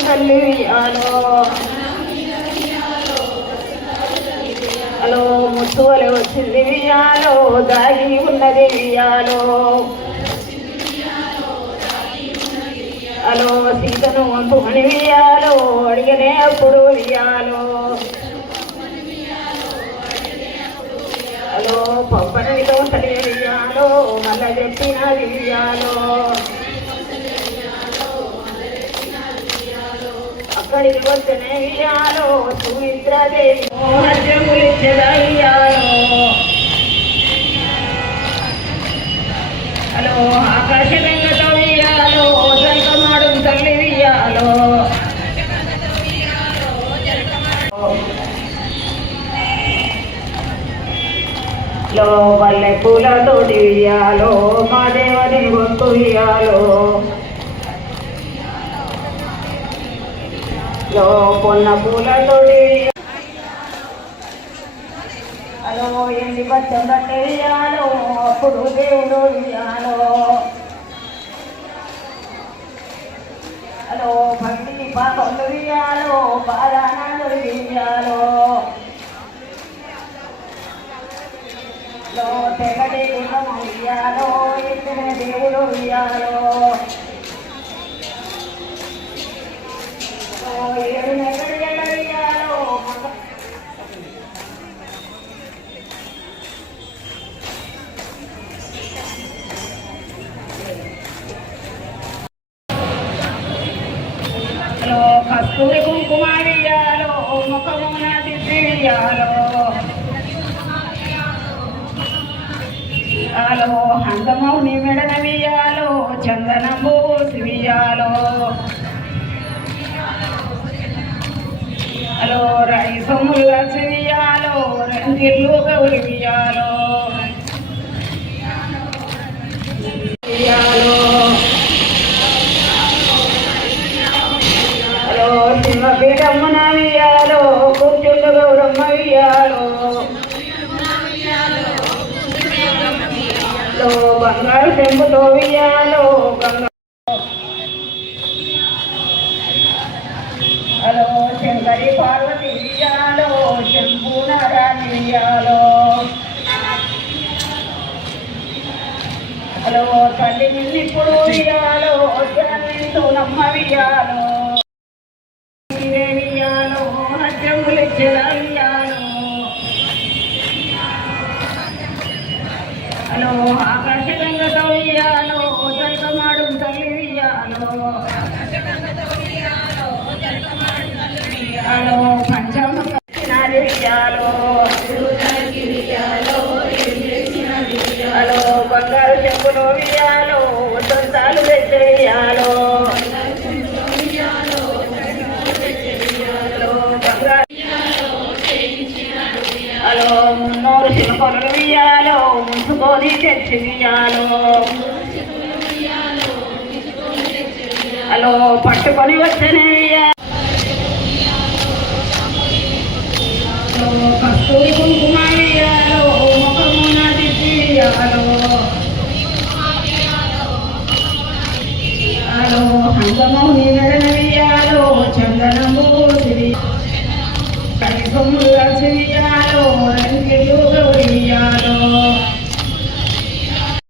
తల్లి వియాలో హలో ముత్తువలే వచ్చింది వియాలో దాగి ఉన్నది వియాలో హలో సీతను వంపుమని వియాలో అడిగనే అప్పుడు వియాలో హలో పప్పనితో తల్లి వియాలో మళ్ళా చెప్పిన వియాలో అక్కడికి వచ్చిన సుమిత్రదేవి హలో ఆకాశగంగతో వియాలో జల్కమాడు తల్లి లో వల్లె పూలతోటి మా దేవని గొంతు ఇయ్యాలో లో కొన్న పూలతోటి. హలో ఎండి బచ్చం కట్టే వియాలో అప్పుడు దేవుడు వియాలో అలో భక్తి పాపలు వియాలో బాధానాలు వియాలో లో తెగటి గుణము వియాలో ఎత్తిన దేవుడు వియాలో హలో కస్తూరి కుంకుమ వియాలో ముఖమున దిద్ది వియాలో హలో హందమౌని మెడన వియాలో. చందనము వియాలో హలో రైసములు కలిసి వియాలో రంజిల్లు గౌరి సింహపీఠమ్మన వియాలో కూర్చుండు గౌరమ్మ వియాలో బంగారు చెంపుతో వియ్యాలో హలో శంకరి పార్వతి వియాలో శంభు నారాయణ వియాలో హలో తల్లి నిన్నిప్పుడు వియాలో జన్మించునమ్మ వియాలో మున్నూరు ఇయ్యాలో ముంచుకొని తెచ్చి వియాలో హలో పట్టుకొని వచ్చనే కస్తూరి కుంకుమ వియాలో ముఖమున దిద్ది వియాలో హలో హంగమౌని నీవే కనిసొమ్ముల సిరియాలో రంగిలు గౌరియాలో.